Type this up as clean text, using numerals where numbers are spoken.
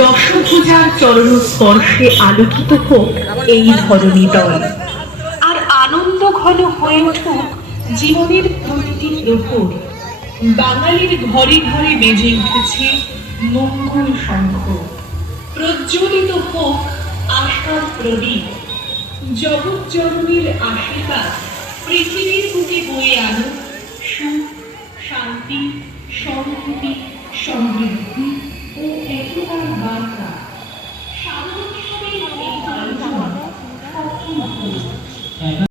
দশভুজার চরণ স্পর্শে আলোকিত হোক এই ধরণী দল, আর আনন্দ ঘন হয়ে উঠুক জীবনের প্রতিটি প্রহর। বাঙালির ঘরে ঘরে বেজে উঠেছে মঙ্গল শঙ্খ, প্রজ্বলিত হোক আশার প্রদীপ। জগৎ জননীর আশীর্বাদ পৃথিবীর বুকে বয়ে আনুক সুখ, শান্তি, সম্প্রীতি, সমৃদ্ধি ও একতার বার্তা। সাধারণ